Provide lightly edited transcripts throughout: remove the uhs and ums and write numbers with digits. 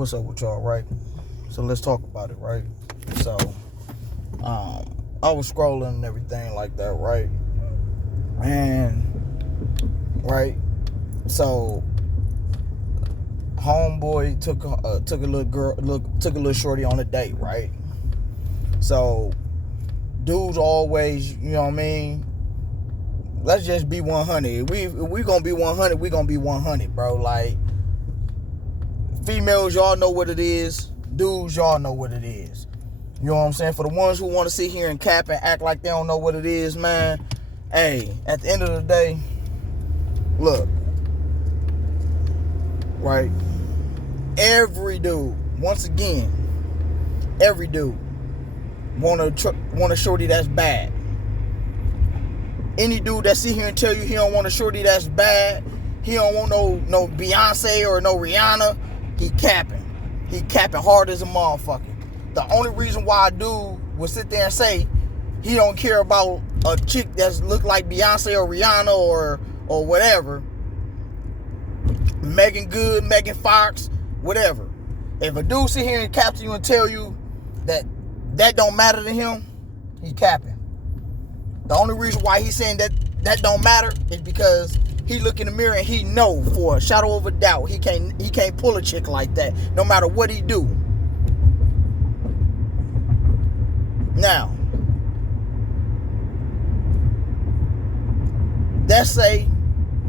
what's up with y'all, right? So let's talk about it, right? So, I was scrolling and everything like that, right? And, right? So, homeboy took a little shorty on a date, right? So, dudes always, you know what I mean? Let's just be 100. If we gonna be 100, we gonna be 100, bro. Like, females, y'all know what it is. Dudes, y'all know what it is. You know what I'm saying? For the ones who want to sit here and cap and act like they don't know what it is, man. Hey, at the end of the day, look, right? Every dude, once again, every dude want a shorty that's bad. Any dude that sit here and tell you he don't want a shorty that's bad, he don't want no Beyonce or no Rihanna, he capping. He capping hard as a motherfucker. The only reason why a dude would sit there and say he don't care about a chick that's look like Beyonce or Rihanna or whatever, Megan Good, Megan Fox, whatever. If a dude sit here and cap to you and tell you that don't matter to him, he capping. The only reason why he's saying that don't matter is because he look in the mirror and he know for a shadow of a doubt he can't pull a chick like that no matter what he do. Now, let's say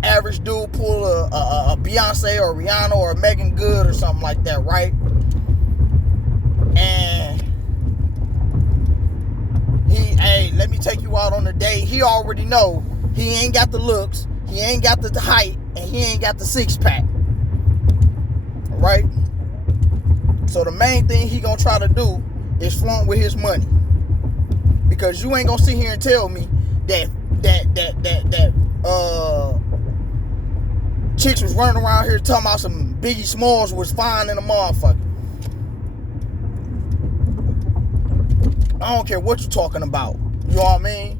average dude pull a Beyonce or Rihanna or a Megan Good or something like that, right? And hey, let me take you out on a date. He already know he ain't got the looks, he ain't got the height, and he ain't got the six-pack. Right? So the main thing he gonna try to do is flaunt with his money. Because you ain't gonna sit here and tell me that chicks was running around here talking about some Biggie Smalls was fine in a motherfucker. I don't care what you're talking about. You know what I mean?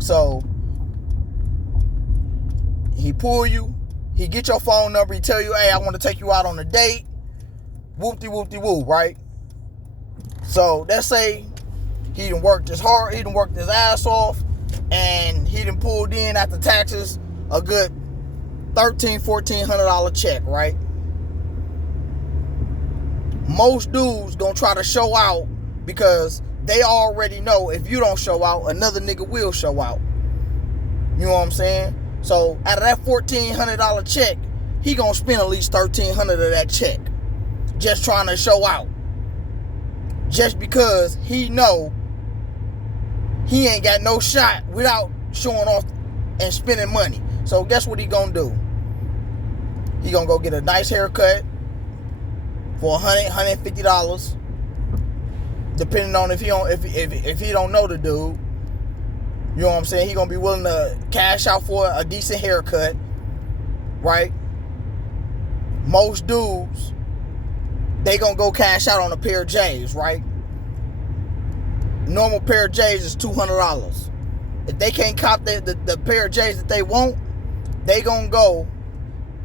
So, he pull you, he get your phone number, he tell you, hey, I want to take you out on a date. Whoop-de-whoop-de-woo, right? So, let's say he done worked his ass off, and he done pulled in after taxes a good $1,400 check, right? Most dudes gonna try to show out because they already know if you don't show out, another nigga will show out. You know what I'm saying? So out of that $1,400 check, he gonna spend at least $1,300 of that check just trying to show out. Just because he know he ain't got no shot without showing off and spending money. So guess what he gonna do? He gonna go get a nice haircut for $100, $150, depending on if he don't know the dude. You know what I'm saying? He gonna be willing to cash out for a decent haircut, right? Most dudes, they gonna go cash out on a pair of J's, right? Normal pair of J's is $200. If they can't cop the pair of J's that they want, they gonna go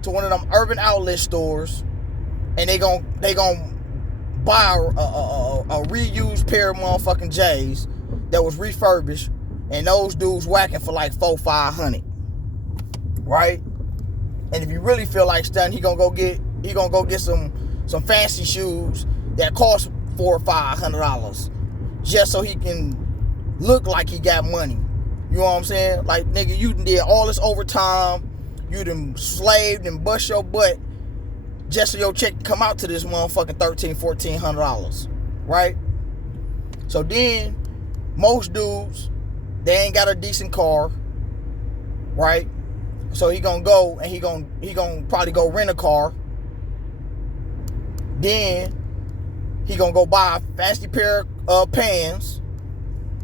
to one of them Urban Outlet stores, and they gonna buy a reused pair of motherfucking J's that was refurbished, and those dudes whacking for like $400-$500, right? And if you really feel like stunting, he gonna go get some fancy shoes that cost $400 or $500 just so he can look like he got money. You know what I'm saying? Like, nigga, you did all this overtime, you done slaved and bust your butt just so your check come out to this motherfucking $1,300-$1,400, right? So then, most dudes, they ain't got a decent car, right? So he gonna go and he gonna probably go rent a car. Then he gonna go buy a fancy pair of pants,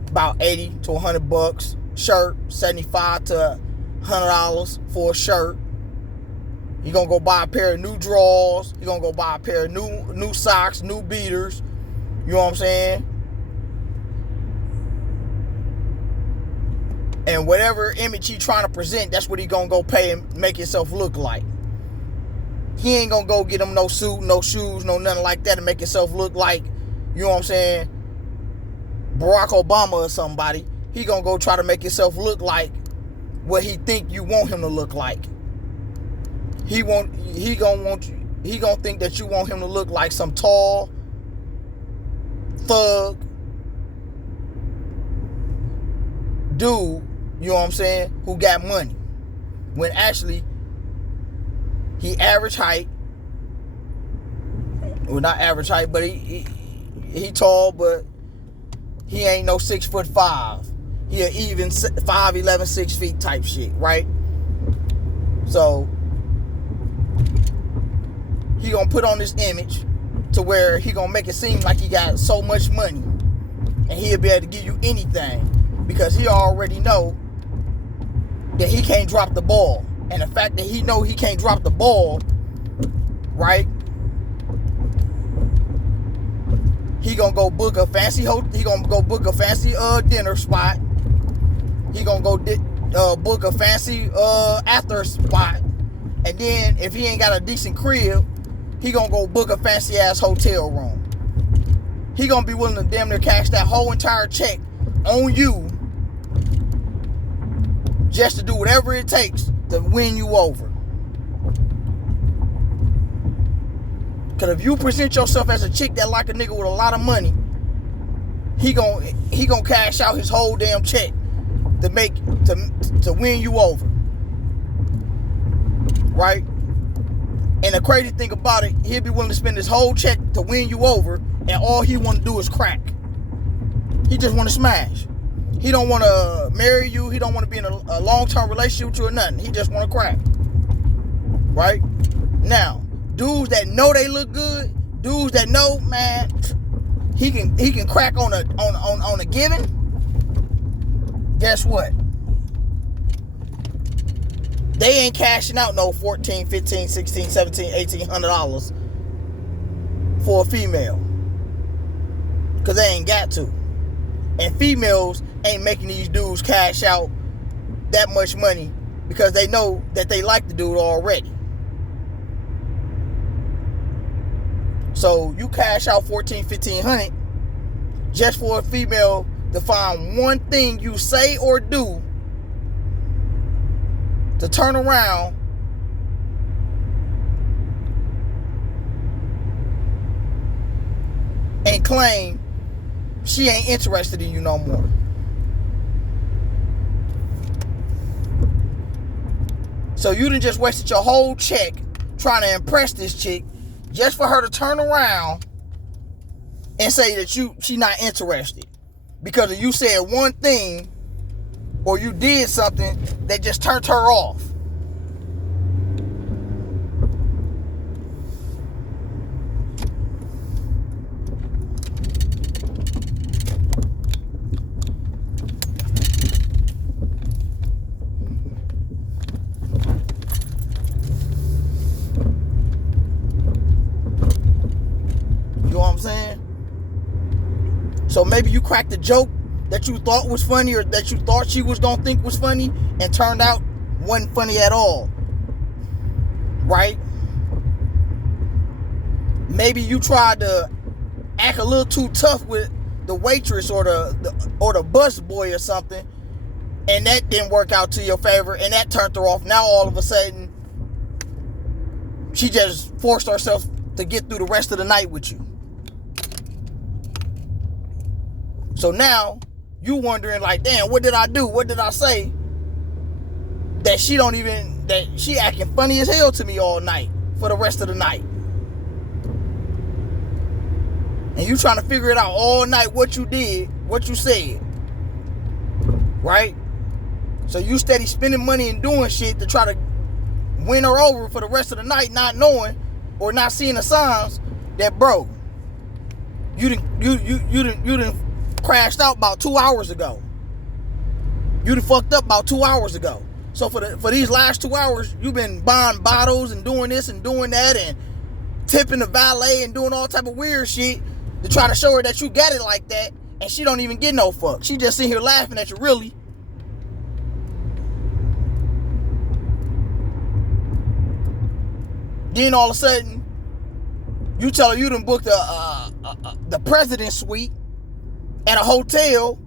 about $80 to $100. Shirt, $75 to $100 for a shirt. He gonna go buy a pair of new drawers. He gonna go buy a pair of new socks, new beaters. You know what I'm saying? And whatever image he trying to present, that's what he gonna go pay and make himself look like. He ain't gonna go get him no suit, no shoes, no nothing like that to make himself look like, you know what I'm saying, Barack Obama or somebody. He gonna go try to make himself look like what he think you want him to look like. He gonna think that you want him to look like some tall thug dude, you know what I'm saying, who got money. When actually he average height. Well, not average height, but he tall, but he ain't no 6'5". He an even 5'11", 6 feet type shit, right? So he gonna put on this image to where he gonna make it seem like he got so much money, and he'll be able to give you anything because he already know that he can't drop the ball. And the fact that he know he can't drop the ball, right? He gonna go book a fancy dinner spot. He gonna go book a fancy after spot, and then if he ain't got a decent crib, he gonna go book a fancy ass hotel room. He gonna be willing to damn near cash that whole entire check on you just to do whatever it takes to win you over. Cause if you present yourself as a chick that like a nigga with a lot of money, he gonna cash out his whole damn check to win you over. Right? And the crazy thing about it, he'll be willing to spend his whole check to win you over, and all he want to do is crack. He just want to smash. He don't want to marry you. He don't want to be in a long-term relationship with you or nothing. He just want to crack. Right? Now, dudes that know they look good, dudes that know, man, he can crack on a given. Guess what? They ain't cashing out no $14, $15, $16, $17, $1,800 for a female. Because they ain't got to. And females ain't making these dudes cash out that much money because they know that they like the dude already. So you cash out $1,400, $1,500 just for a female to find one thing you say or do to turn around and claim she ain't interested in you no more. So you done just wasted your whole check trying to impress this chick just for her to turn around and say that she not interested because you said one thing or you did something that just turned her off. You know what I'm saying? So maybe you cracked a joke that you thought was funny or that you thought she was gonna think was funny and turned out wasn't funny at all. Right? Maybe you tried to act a little too tough with the waitress or the bus boy or something, and that didn't work out to your favor and that turned her off. Now all of a sudden she just forced herself to get through the rest of the night with you. So now you wondering like, damn, what did I do? What did I say that she acting funny as hell to me all night for the rest of the night? And you trying to figure it out all night what you did, what you said. Right? So you steady spending money and doing shit to try to win her over for the rest of the night, not knowing or not seeing the signs that, bro, you done crashed out about 2 hours ago. You done fucked up about 2 hours ago. So for these last 2 hours, you've been buying bottles and doing this and doing that and tipping the valet and doing all type of weird shit to try to show her that you got it like that, and she don't even get no fuck. She just sitting here laughing at you, really. Then all of a sudden, you tell her you done booked the president's suite at a hotel.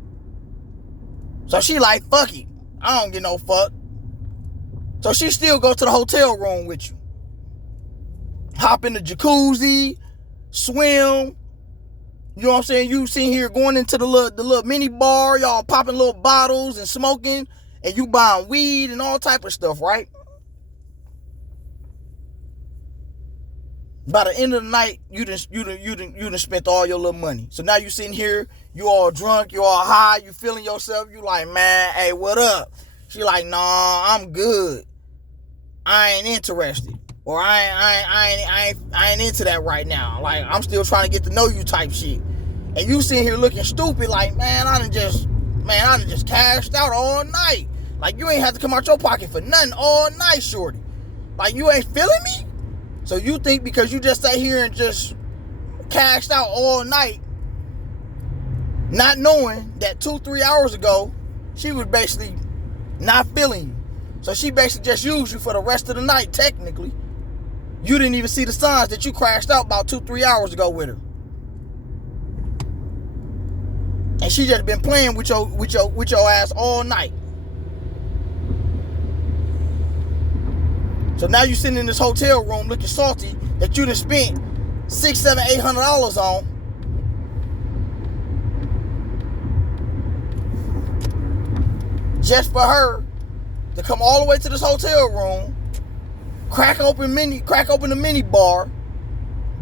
So she like, fuck it. I don't get no fuck. So she still go to the hotel room with you. Hop in the jacuzzi, swim. You know what I'm saying? You sitting here going into the little mini bar, y'all popping little bottles and smoking, and you buying weed and all type of stuff, right? By the end of the night, you done spent all your little money. So now you sitting here, you all drunk, you all high, you feeling yourself. You like, man, hey, what up? She like, nah, I'm good. I ain't interested, or I ain't into that right now. Like, I'm still trying to get to know you type shit. And you sitting here looking stupid, like, man, I done just cashed out all night. Like, you ain't have to come out your pocket for nothing all night, shorty. Like, you ain't feeling me? So you think because you just sat here and just cashed out all night, not knowing that 2-3 hours ago, she was basically not feeling you. So she basically just used you for the rest of the night, technically. You didn't even see the signs that you crashed out about 2-3 hours ago with her. And she just been playing with your ass all night. So now you sitting in this hotel room looking salty that you done spent $600, $700, $800 on. Just for her to come all the way to this hotel room, crack open the mini bar,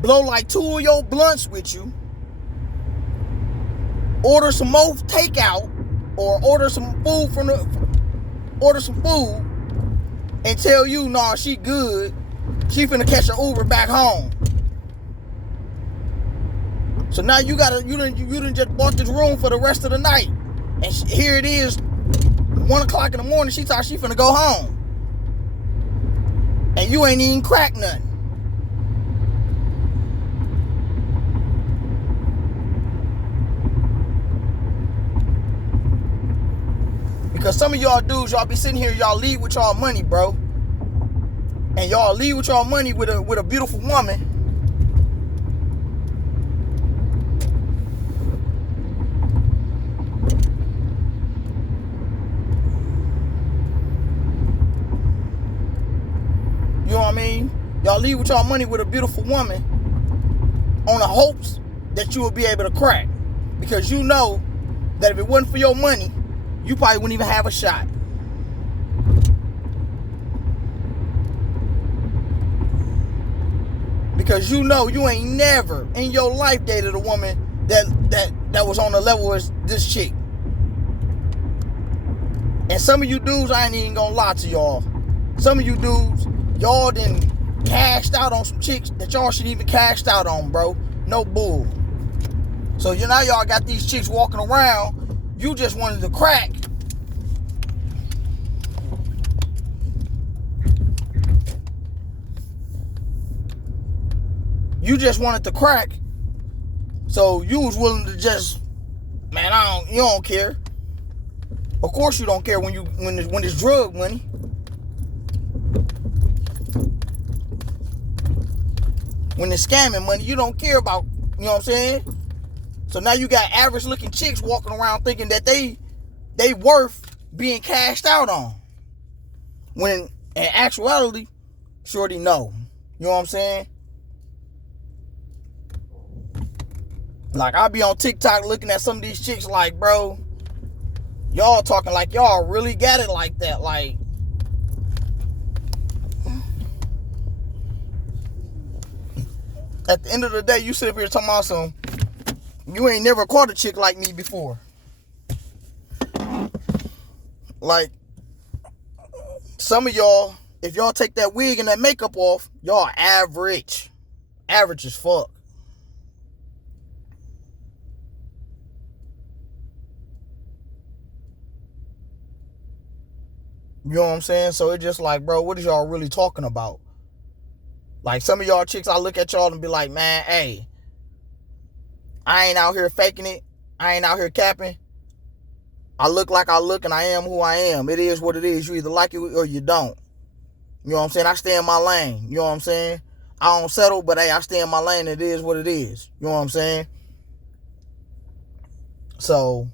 blow like 2 of your blunts with you, order some more takeout, or order some food, and tell you, nah, she good. She finna catch an Uber back home. So now you done just bought this room for the rest of the night, and here it is, 1 o'clock in the morning. She thought she finna go home, and you ain't even cracked nothing. Because some of y'all dudes, y'all be sitting here, y'all leave with y'all money, bro. And y'all leave with y'all money with a beautiful woman. You know what I mean? Y'all leave with y'all money with a beautiful woman on the hopes that you will be able to crack. Because you know that if it wasn't for your money, you probably wouldn't even have a shot. Because you know you ain't never in your life dated a woman that was on the level as this chick. And some of you dudes, I ain't even gonna lie to y'all. Some of you dudes, y'all done cashed out on some chicks that y'all shouldn't even cashed out on, bro. No bull. So now y'all got these chicks walking around. You just wanted to crack. You just wanted to crack. So you was willing to just, man, you don't care. Of course you don't care when it's drug money. When it's scamming money, you don't care about, you know what I'm saying? So now you got average looking chicks walking around thinking that they worth being cashed out on. When in actuality, shorty, no. You know what I'm saying? Like, I be on TikTok looking at some of these chicks like, bro, y'all talking like y'all really got it like that. Like, at the end of the day, you sit up here talking about some, you ain't never caught a chick like me before. Like, some of y'all, if y'all take that wig and that makeup off, y'all average. Average as fuck. You know what I'm saying? So it's just like, bro, what is y'all really talking about? Like, some of y'all chicks, I look at y'all and be like, man, hey, I ain't out here faking it. I ain't out here capping. I look like I look and I am who I am. It is what it is. You either like it or you don't. You know what I'm saying? I stay in my lane. You know what I'm saying? I don't settle, but hey, I stay in my lane. It is what it is. You know what I'm saying? So,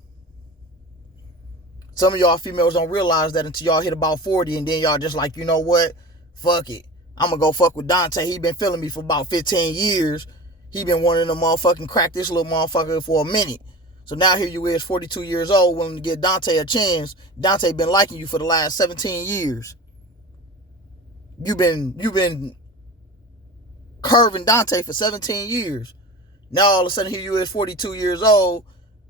some of y'all females don't realize that until y'all hit about 40, and then y'all just like, you know what? Fuck it. I'm gonna go fuck with Dante. He been feeling me for about 15 years. He been wanting to motherfucking crack this little motherfucker for a minute. So now here you is, 42 years old, willing to give Dante a chance. Dante been liking you for the last 17 years. You've been curving Dante for 17 years. Now all of a sudden here you is, 42 years old,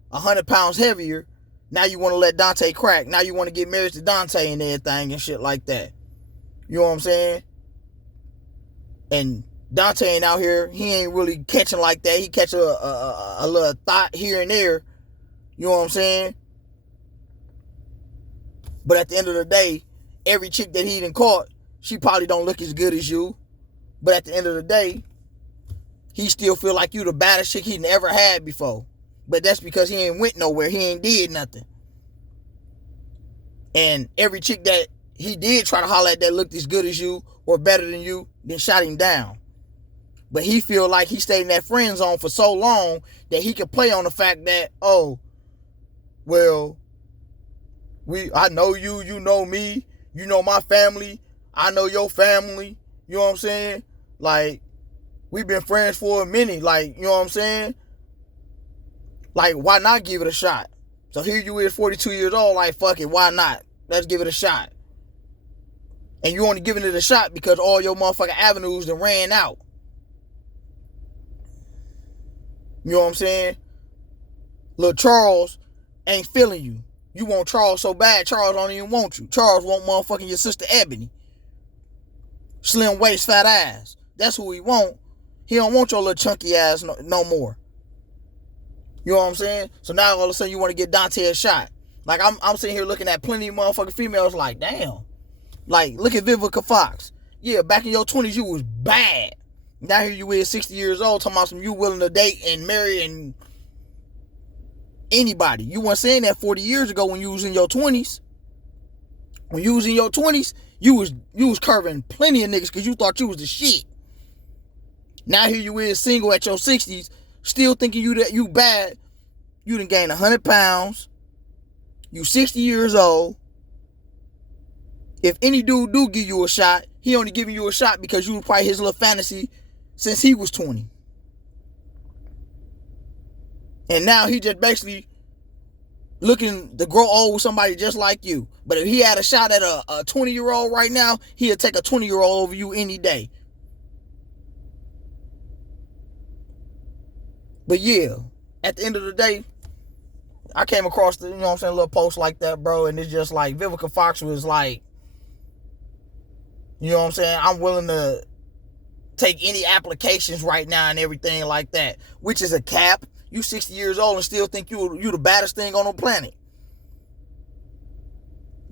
100 pounds heavier. Now you want to let Dante crack. Now you want to get married to Dante and everything and shit like that. You know what I'm saying? And Dante ain't out here. He ain't really catching like that. He catch a little thought here and there. You know what I'm saying? But at the end of the day, every chick that he done caught, she probably don't look as good as you. But at the end of the day, he still feel like you the baddest chick he ever had before. But that's because he ain't went nowhere. He ain't did nothing. And every chick that he did try to holler at that looked as good as you or better than you, then shot him down. But he feel like he stayed in that friend zone for so long that he could play on the fact that, oh, well, I know you, you know me, you know my family, I know your family, you know what I'm saying? Like, we've been friends for a minute, like, you know what I'm saying? Like, why not give it a shot? So here you is, 42 years old, like, fuck it, why not? Let's give it a shot. And you only giving it a shot because all your motherfucking avenues done ran out. You know what I'm saying? Little Charles ain't feeling you. You want Charles so bad, Charles don't even want you. Charles want motherfucking your sister Ebony. Slim waist, fat ass. That's who he want. He don't want your little chunky ass no more. You know what I'm saying? So now all of a sudden you want to get Dante a shot. Like, I'm sitting here looking at plenty of motherfucking females like, damn. Like, look at Vivica Fox. Yeah, back in your 20s, you was bad. Now here you is, 60 years old, talking about some you willing to date and marry and anybody. You weren't saying that 40 years ago when you was in your 20s. When you was in your 20s, you was curving plenty of niggas because you thought you was the shit. Now here you is, single at your 60s, still thinking you bad. You done gained 100 pounds. You 60 years old. If any dude do give you a shot, he only giving you a shot because you was probably his little fantasy since he was 20. And now he just basically looking to grow old with somebody just like you. But if he had a shot at a 20-year-old right now, he'd take a 20-year-old over you any day. But yeah, at the end of the day, I came across the, you know what I'm saying, little post like that, bro, and it's just like Vivica Fox was like, you know what I'm saying, I'm willing to take any applications right now and everything like that, which is a cap. You 60 years old and still think you the baddest thing on the planet.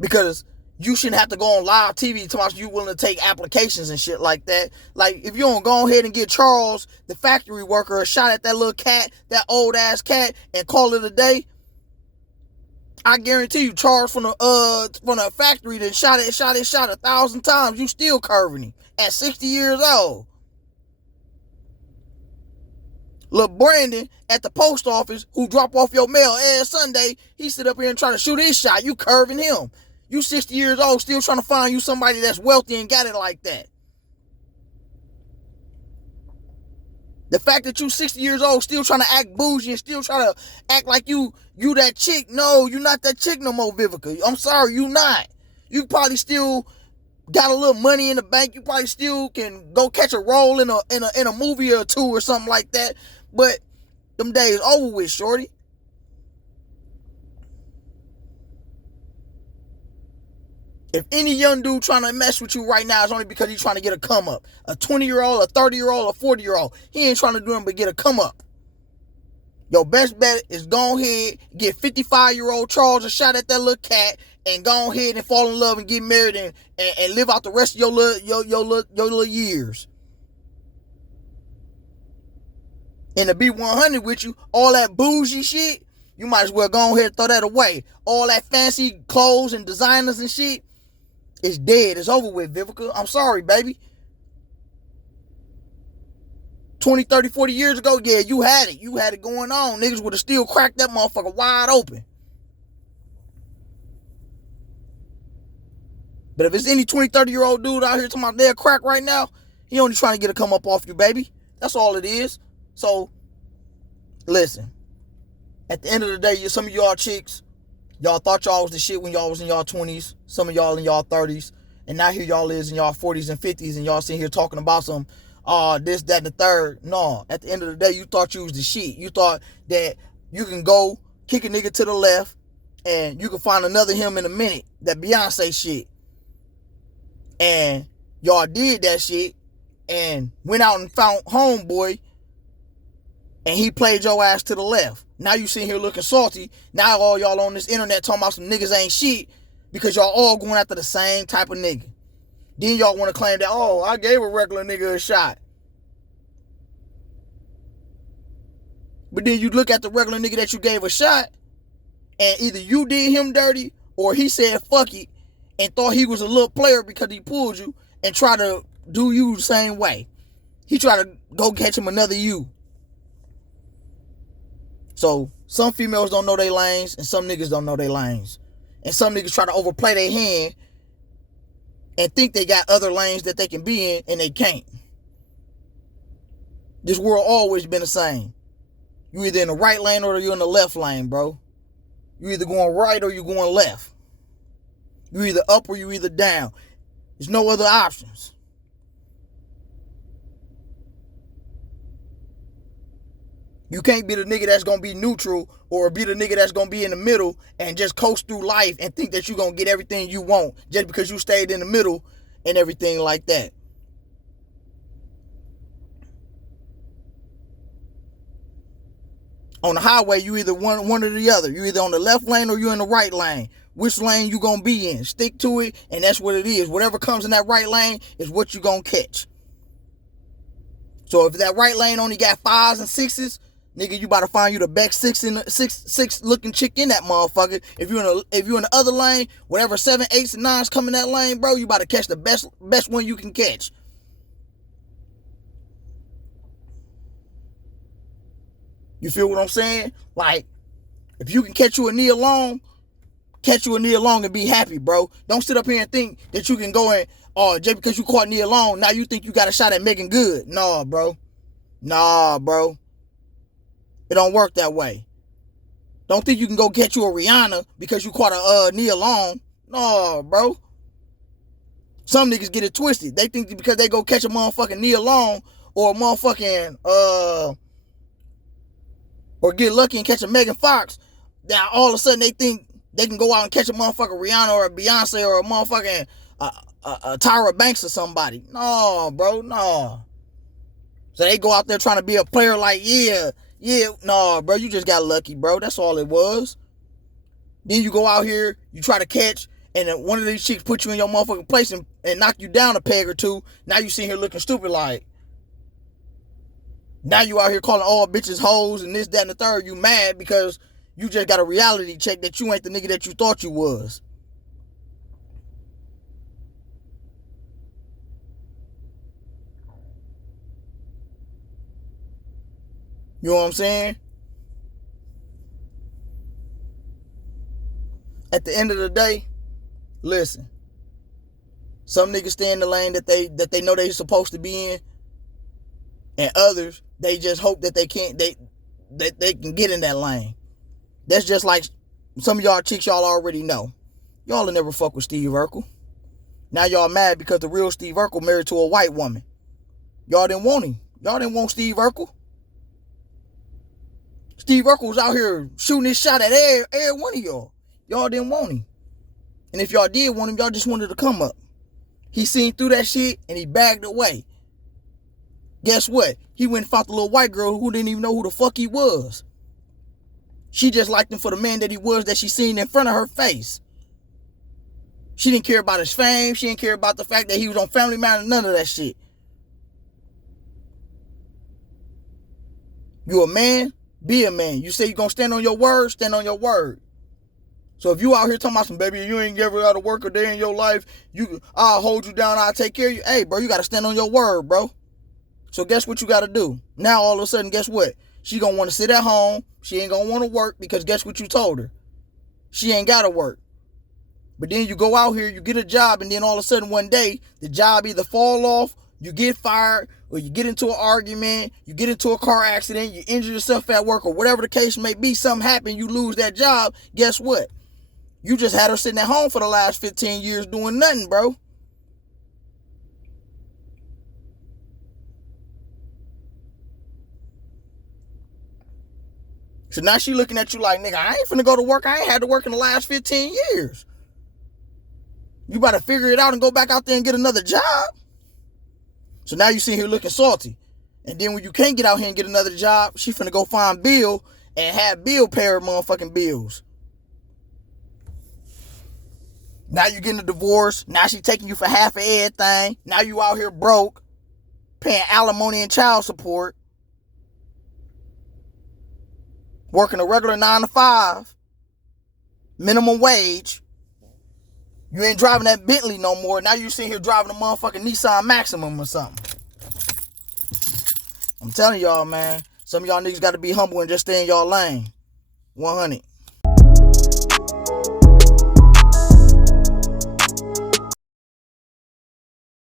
Because you shouldn't have to go on live TV to watch you willing to take applications and shit like that. Like, if you don't go ahead and get Charles, the factory worker, a shot at that little cat, that old ass cat, and call it a day, I guarantee you, Charles from the factory that shot 1,000 times, you still curving him at 60 years old. Lil' Brandon at the post office, who drop off your mail every Sunday, he sit up here and try to shoot his shot. You curving him. You 60 years old, still trying to find you somebody that's wealthy and got it like that. The fact that you 60 years old, still trying to act bougie and still trying to act like you that chick. No, you not that chick no more, Vivica. I'm sorry, you not. You probably still got a little money in the bank. You probably still can go catch a role in a movie or two or something like that. But them days over with, shorty. If any young dude trying to mess with you right now, it's only because he's trying to get a come up. A 20-year-old, a 30-year-old, a 40-year-old. He ain't trying to do nothing but get a come up. Your best bet is go ahead, get 55-year-old Charles a shot at that little cat, and go ahead and fall in love and get married and live out the rest of your little years. And to be 100 with you, all that bougie shit, you might as well go ahead and throw that away. All that fancy clothes and designers and shit, it's dead. It's over with, Vivica. I'm sorry, baby. 20, 30, 40 years ago, yeah, you had it. You had it going on. Niggas would have still cracked that motherfucker wide open. But if it's any 20, 30-year-old dude out here talking about they're crack right now, he only trying to get a come up off you, baby. That's all it is. So, listen. At the end of the day, some of y'all chicks, y'all thought y'all was the shit when y'all was in y'all 20s. Some of y'all in y'all 30s. And now here y'all is in y'all 40s and 50s. And y'all sitting here talking about some, this, that, and the third. No. At the end of the day, you thought you was the shit. You thought that you can go kick a nigga to the left and you can find another him in a minute. That Beyonce shit. And y'all did that shit and went out and found homeboy and he played your ass to the left. Now you sitting here looking salty. Now all y'all on this internet talking about some niggas ain't shit because y'all all going after the same type of nigga. Then y'all want to claim that, oh, I gave a regular nigga a shot. But then you look at the regular nigga that you gave a shot and either you did him dirty or he said fuck it and thought he was a little player because he pulled you and tried to do you the same way. He tried to go catch him another you. So, some females don't know their lanes and some niggas don't know their lanes. And some niggas try to overplay their hand and think they got other lanes that they can be in and they can't. This world always been the same. You either in the right lane or you're in the left lane, bro. You either going right or you going left. You either up or you either down. There's no other options. You can't be the nigga that's going to be neutral or be the nigga that's going to be in the middle and just coast through life and think that you're going to get everything you want just because you stayed in the middle and everything like that. On the highway, you either one or the other. You either on the left lane or you in the right lane. Which lane you gonna be in? Stick to it, and that's what it is. Whatever comes in that right lane is what you gonna catch. So if that right lane only got 5s and 6s, nigga, you about to find you the best six looking chick in that motherfucker. If you in the other lane, whatever 7, 8s, and 9s come in that lane, bro, you about to catch the best one you can catch. You feel what I'm saying? Like, if you can catch you a knee along, catch you a knee along and be happy, bro. Don't sit up here and think that you can go and, just because you caught knee along, now you think you got a shot at making good. Nah, bro. Nah, bro. It don't work that way. Don't think you can go catch you a Rihanna because you caught a knee along. Nah, bro. Some niggas get it twisted. They think because they go catch a motherfucking knee along or a motherfucking, or get lucky and catch a Megan Fox, now all of a sudden they think they can go out and catch a motherfucking Rihanna or a Beyonce or a motherfucking Tyra Banks or somebody. No, bro, no. So they go out there trying to be a player like, yeah, no, bro, you just got lucky, bro. That's all it was. Then you go out here, you try to catch, and then one of these chicks put you in your motherfucking place and knock you down a peg or two. Now you sitting here looking stupid like. Now you out here calling all bitches hoes and this, that, and the third. You mad because you just got a reality check that you ain't the nigga that you thought you was. You know what I'm saying? At the end of the day, listen. Some niggas stay in the lane that they know they supposed to be in, and others they just hope that they can get in that lane. That's just like some of y'all chicks y'all already know. Y'all will never fuck with Steve Urkel. Now y'all mad because the real Steve Urkel married to a white woman. Y'all didn't want him. Y'all didn't want Steve Urkel. Steve Urkel was out here shooting his shot at every one of y'all. Y'all didn't want him. And if y'all did want him, y'all just wanted to come up. He seen through that shit and he bagged away. Guess what? He went and fought the little white girl who didn't even know who the fuck he was. She just liked him for the man that he was that she seen in front of her face. She didn't care about his fame. She didn't care about the fact that he was on Family Matters. None of that shit. You a man? Be a man. You say you gonna stand on your word? Stand on your word. So if you out here talking about some, baby, you ain't ever got to work a day in your life, I'll hold you down, I'll take care of you. Hey, bro, you got to stand on your word, bro. So guess what you got to do? Now all of a sudden, guess what? She going to want to sit at home. She ain't going to want to work because guess what you told her? She ain't got to work. But then you go out here, you get a job, and then all of a sudden one day, the job either fall off, you get fired, or you get into an argument, you get into a car accident, you injure yourself at work, or whatever the case may be, something happen, you lose that job. Guess what? You just had her sitting at home for the last 15 years doing nothing, bro. So now she looking at you like, nigga, I ain't finna go to work. I ain't had to work in the last 15 years. You better figure it out and go back out there and get another job. So now you sitting here looking salty. And then when you can't get out here and get another job, she finna go find Bill and have Bill pay her motherfucking bills. Now you getting a divorce. Now she taking you for half of everything. Now you out here broke, paying alimony and child support, working a regular 9 to 5, minimum wage. You ain't driving that Bentley no more. Now you sitting here driving a motherfucking Nissan Maximum or something. I'm telling y'all, man. Some of y'all niggas got to be humble and just stay in y'all lane. 100.